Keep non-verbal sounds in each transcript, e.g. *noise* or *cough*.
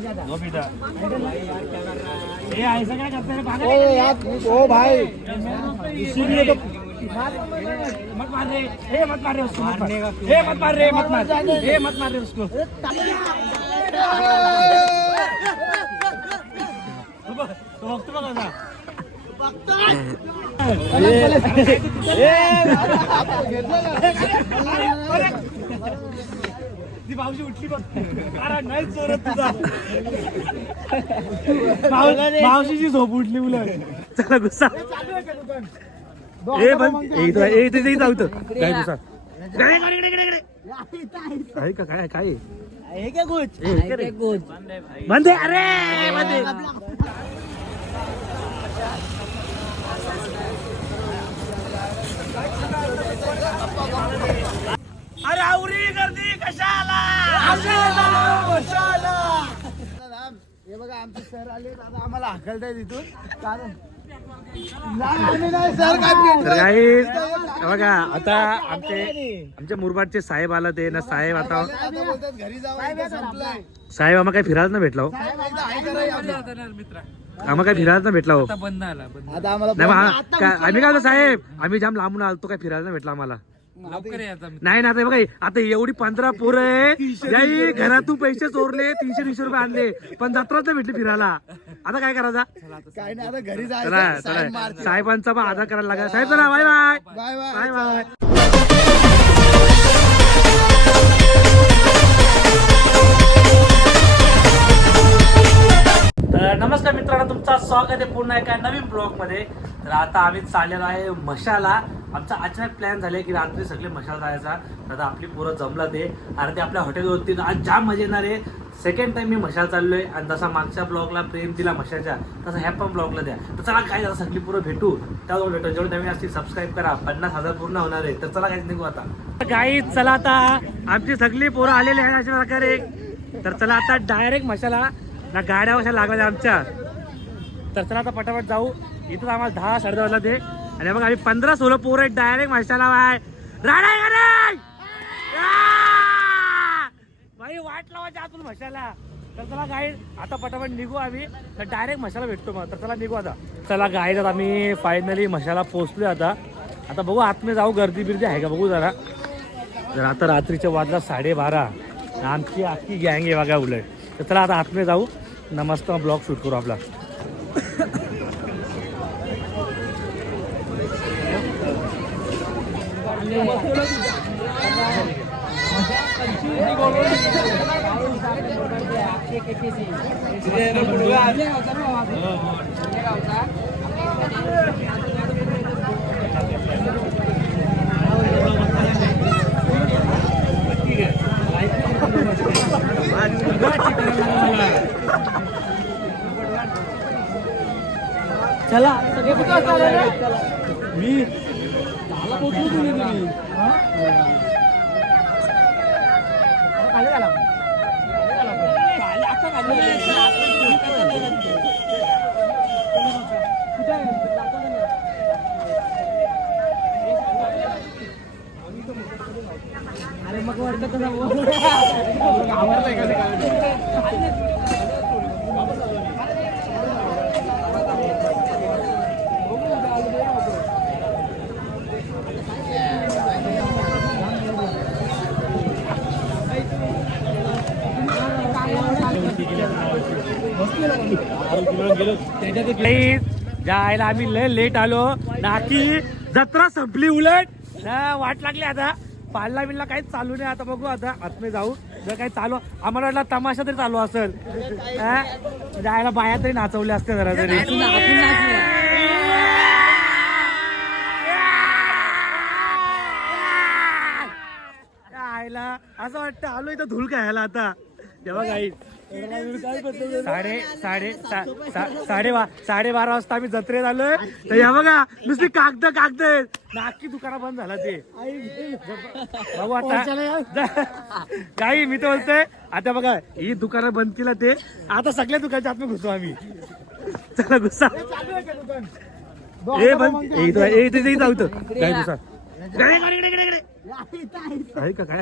हे ऐसा काय करते रे पागल ओ यार ओ भाई। इसीलिए तो मत मार। रे ए मत मार रे उसको मत मार। ए मत मार रे मत मार। ए मत मार रे उसको तो बघ, तो बघतो बघ मावशी उठली बघ. कारण नाही चोरत तुझा. मावशीची झोप उठली उलट. चला गुस्सा. ए पण ए इथं जाऊ इथं. काय गुस्सा? काय काय? ए, हे काय रे? बंद अरे बंद आहे. अरे आवरी गर्दी कशाला हे बघा आमचे सर आले आम्हाला हकलताय तिथून. काय? काही बघा आता आमचे आमच्या मुरबाडचे साहेब आला ते ना साहेब आता साहेब आम्हाला काही फिरायला नाही भेटला हो. आपलं? आम्हाला काही फिरायला नाही भेटला हो. हा- काय- आम्ही काय साहेब? आम्ही जाम लांबून आलतो काय फिरायला नाही भेटला आम्हाला. नाही ना आता बघा आता एवढी पंधरा पोरं आहे. याही घरातून पैसे चोरले तीनशे तीनशे रुपये आणले. पण जत्राच नाही भेटली फिरायला. आता काय करायचा? काय नाही आता घरी जायचं. साहेबांचा पण आधार करायला लागला. साहेब चला bye bye. Bye bye. Bye bye. तर नमस्कार मित्रांनो तुमचं स्वागत आहे पुन्हा एका नवीन ब्लॉगमध्ये तर आता आम्ही चाललेलो आहे मशाला. आमचा अचानक प्लॅन झाला की रात्री सगळे मशाला जायचा. तर आता आपली पोरं जमलं ते. आणि ते आपल्या हॉटेलवरती आज जाम मजा येणार आहे. सेकंड टाइम मी मशाल चाललोय. आणि जसा मागच्या ब्लॉगला प्रेम दिला मशाच्या. तसा ह्या पण ब्लॉगला द्या. तर चला काय झालं सगळी पोरं भेटू. त्यावर भेटू. जेवढे नवीन असतील सबस्क्राईब करा. पन्नास हजार पूर्ण होणार आहे. तर चला काय निघू आता. काही चला आता. आमची सगळी पोरं आलेली आहे अशा प्रकारे. तर चला आता डायरेक्ट मशाला. ना गाड्या वशा लागल्या आमच्या. तर चला आता पटापट जाऊ. इथं आम्हाला दहा साडे दहा वाजला ते. आणि मग आम्ही पंधरा सोळा पोरं आहेत डायरेक्ट मशाला बाय राडा नाही? बाई वाट लावायची आतून मशाला तर चला गाईड आता पटापट निघू आम्ही. तर डायरेक्ट मशाला भेटतो मग. तर चला निघू आता. चला गाईड तर आम्ही फायनली मशाला पोचलो आता. आता बघू आतमध्ये जाऊ गर्दी बिर्दी आहे का? बघू जरा. जर आता रात्रीच्या वाजला साडेबारा. आमची आखी गँग आहे बघा उलट. तर चला आता आतमध्ये जाऊ. नमस्कार ब्लॉग शूट करू आपला. चला सगळे कुठे असतात मी जायला आम्ही लय लेट आलो. नाकी जत्रा संपली उलट. ना वाट लागली आता. पाळला बिल्ला काहीच चालू नाही. आता बघू आता आतमध्ये जाऊ. जर काही चालू आम्हाला वाटलं तमाशा तरी चालू असेल? जायला बाया तरी नाचवल्या असते जरा तरी. आयला असं वाटतं आलो इथं धूळ खायला आता. जेव्हा काही. साडे साडे साडे साडे बारा वाजता आम्ही जत्रेत आलोय. तर या बघा नुसती कागद कागद. नाकी दुकाना बंद झाला ते. भाऊ आता काही मी तर बोलतोय आता बघा ही दुकानं बंद केला ते. आता सगळ्या दुकानच्या आत घुसू आम्ही. चला घुसा. ए बंद. ए इथे जाऊ तर काय घुसा.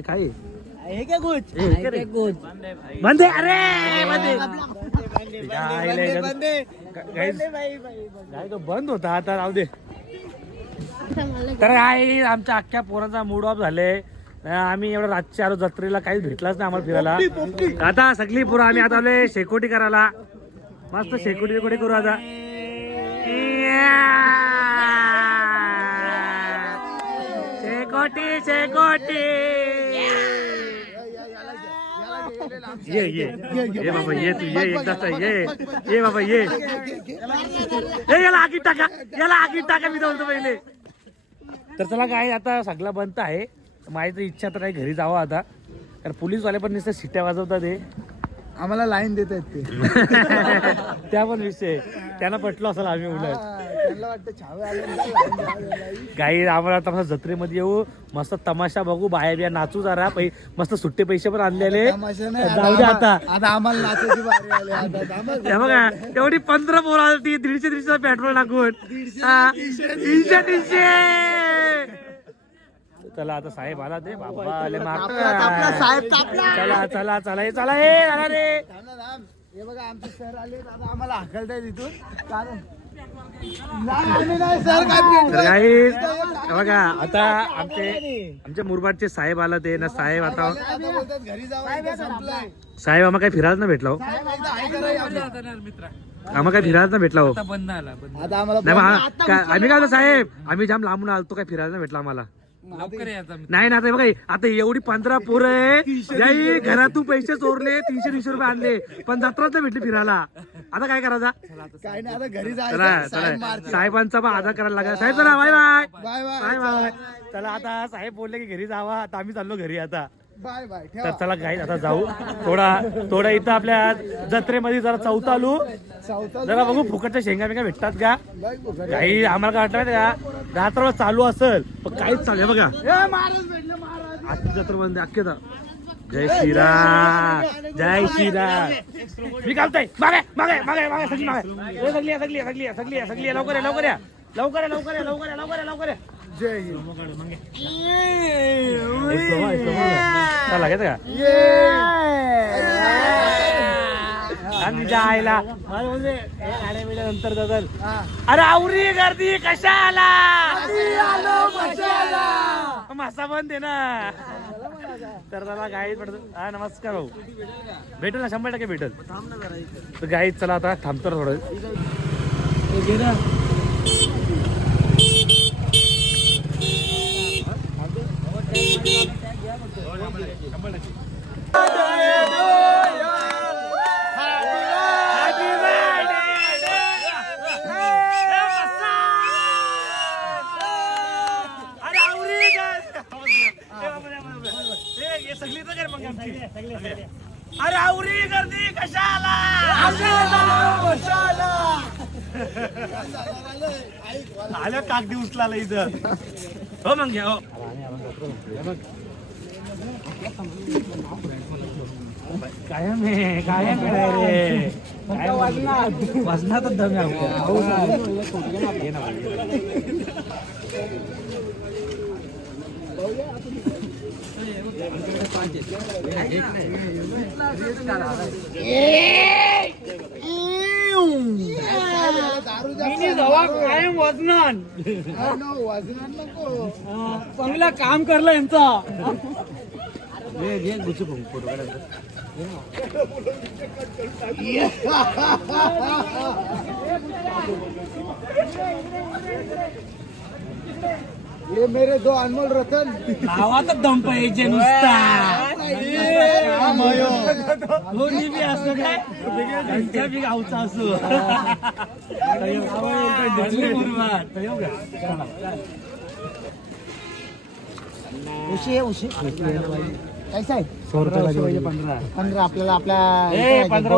काय काय काय बंदे अरे बंदे. काय तो बंद होता आता राहू दे. तर काय आमच्या अख्ख्या पोरांचा मूड ऑफ झाले. आम्ही एवढं रातच्या आलो जत्रेला काहीच भेटलाच नाही आम्हाला फिरायला. आता सगळी पोरं आम्ही आता आलोय शेकोटी करायला. मस्त शेकोटी शेकोटी करू आता. शेकोटी शेकोटी. ये ये। ये बाबा ये तू ये एकदाच ये। ये बाबा ये। ए याला आगीत टाका याला आगीत टाका मी बोलतो पहिले तर चला काय आता सगळा बंद आहे. माझी तर इच्छा तर आहे घरी जावं आता. कारण पोलीसवाले पण नुसतं शिट्ट्या वाजवतात ते आम्हाला लाईन देत आहेत ते. *laughs* त्या पण विषय त्यांना पटलं असेल आम्ही उलट. हा, आले. काही आम्हाला आता मस्त जत्रेमध्ये येऊ. मस्त तमाशा बघू. बाया बिया नाचू जरा. पै मस्त सुट्टे पैसे पण आणलेले. जाऊ दे आता आम्हा- आता. आम्हाला नाचायची बारी आली. आता थांबा. हे बघा एवढी पंधरा पोरं आली दीडशे दीडशे पेट्रोल टाकून. हा, तीनशे तीनशे चला आता साहेब आला ते. बाबा आले तापला, तापला, साहेब तापला. चला चला चला. हे चला हे चला रे. थांब ना, थांब. हे बघा आमचे सर आले. आता आम्हाला हकलताय तिथून कारण बघा आता आमचे आमचे मुरबाडचे साहेब आला ते ना साहेब आता साहेब आम्हाला काही फिरायला ना भेटला हो. आम्हाला काही फिरायला ना भेटला हो. काय- आम्ही काय साहेब आम्ही जाम लांबून आलतो काय फिरायला भेटला आम्हाला. नाही ना आता बघा आता एवढी पंधरा पोरं आहे. घरातून पैसे चोरले तीनशे तीनशे रुपये आणले. पण जत्राच भेटली फिरायला. आता काय करायचा? काय नाही आता घरी चला चला. साहेबांचा पण आधार करायला लागला. साहेब चला बाय बाय बाय बाय चला आता साहेब बोलले की घरी जावा. आता आम्ही चाललो घरी आता. बाय बाय तर ठेवा. चला गाई आता जाऊ. थोडा थोडा इथं आपल्या जत्रेमध्ये जरा चौतालू. सावता जरा बघू फुकटच्या शेंगा बिंगा भेटतात का? लय. काही आम्हाला काय वाटलं माहिती का? रात्र चालू असेल पण काहीच चालू आहे बघा. ए, महाराज भेटले महाराज. आजची जत्रा बंद आहे, अख्खी आता. जय श्रीराम जय श्रीराम. मी घालतोय. मागे मागे मागे मागे सगळी मागे. सगळी सगळी सगळी सगळी सगळी. लवकर या लवकर या. लवकर या लवकर या लवकर या लवकर या लवकर या. जय हिंद. का? आणि जायला. बिड्या नंतर. अरे आवरी गर्दी कशाला? आलो मशाला. मासा बंद आहे ना. तर त्याला गाईड पडत. हा नमस्कार भाऊ. भेटेल ना? शंभर टक्के भेटेल. तर गाईड चला आता थांबतो थोडं. थोडं टक्के. कागदी उचलाला इथं. हो मग घ्या हो. कायम आहे कायम आहे रे. वजनातच दम आहे आमच्या. ये ना बाई. दारू कायम वजनान. हा, नो, वजनात नको. चांगला काम करलं यांचा. ये, मेरे दो अनमोल रतन. नावातच दम पाहिजे नुसता. बी काय? त्यांच्या बी गावचा? उशी उशी कैसा आहे. पंधरा आपल्याला आपल्या पंधरा.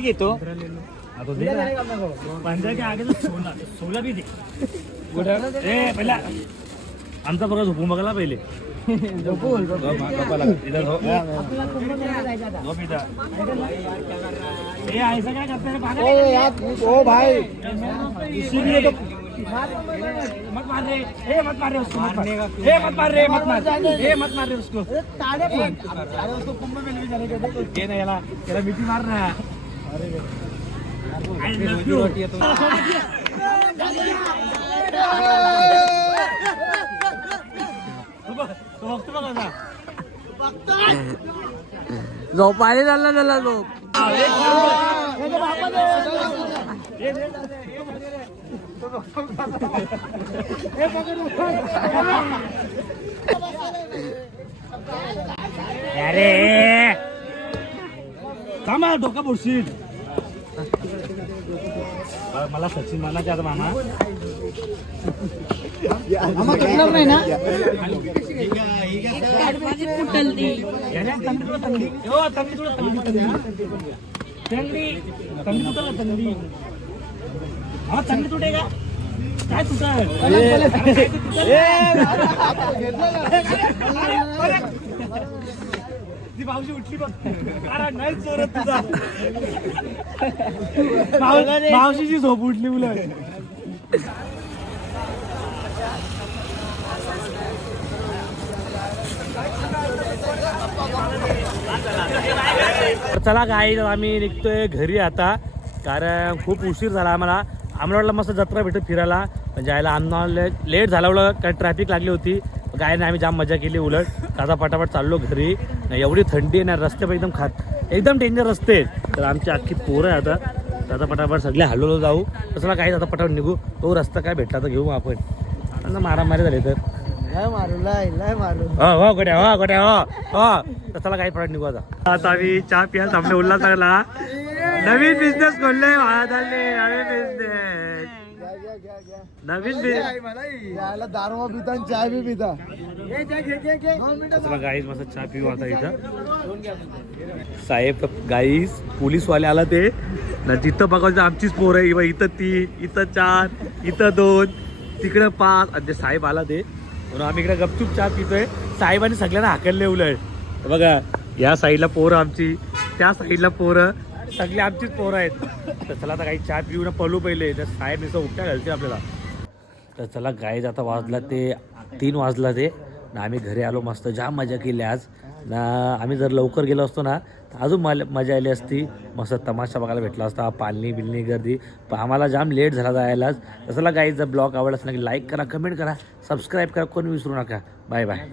घेतो. आगे बी दे. पहिला. आमचा बघा झोपून बघायला पहिले. ओ भाई इसीलिए तो मत मार रे ए मत मार रे उसको ए मत मार रे मत मार ए मत मार रे उसको ताड़े अरे उसको कुंभ जाने के ये ना याला मिठी मार ना I love you. बघ, तो आता. झोपायला चालला त्याला झोप अरे. थांबा डोका बोलशील मला सचिन मानाचे आता मामा. आम्हा कटणार नाही ना तंगडी काय ती भाऊजी उठली बघ नाही चोरत तुझा भाऊजीची झोप उठली मुलं चला काय आम्ही निघतोय घरी आता. कारण खूप उशीर झाला आम्हाला. आम्हाला वाटलं मस्त जत्रा भेटत फिरायला. म्हणजे पण जायला आम्हाला लेट झाल्यामुळं काय ट्रॅफिक लागली होती. काय नाही आम्ही जाम मजा केली उलट. आता पटापट चाललो घरी. नाही, एवढी थंडी आहे ना रस्ते पण एकदम खात एकदम डेंजर रस्ते तर आमची अख्खी पोरं आहे आता. तर आता पटापट सगळे हलवलो जाऊ. तसला काही आता पटापट निघू. तो रस्ता काय भेटला तर घेऊ आपण. आता मारामारी झाली तर. लय मारू लय लय मारू. हो हो हो हो हो चला काही निघू आता. आता आम्ही चहा पिया सामने उल्हासनगरला नवीन बिझनेस खोलले नवीन बिझनेस नवीन बिझनेस दारू पिता चाय बी पिता. गाईज मस्त चहा पिऊ आता इथं. साहेब गाईज पोलीसवाले आला ते. ना जिथं बघायचं आमचीच पोरं आहे. इथं तीन इथं चार इथं दोन. तिकडं पाच. साहेब आला ते. म्हणून आम्ही इकडे गपचूप चहा पितोय. साहेबांनी सगळ्यांना हाकलले उलट. बघा या साईडला पोरं आमची त्या साईडला पोरं सगळी आमचीच पोरं आहेत. तर चला आता काही चहा पिऊ ना पळू पहिले. तर साहेब नुसतं उपट्या घालते आपल्याला. तर चला गाईज आता वाजला ते तीन वाजला ते. ना आम्ही घरी आलो मस्त. जाम मजा केली आज. ना आम्ही जर लवकर गेलो असतो ना अजून मला मजा आली असती. मस्त तमाशा बघायला भेटला असता. पालणी बिलणी गर्दी. पण आम्हाला जाम लेट झाला जायलाच. तसला काही जर ब्लॉग आवडला असला की लाईक करा कमेंट करा सबस्क्राईब करा कोणी विसरू नका. Bye bye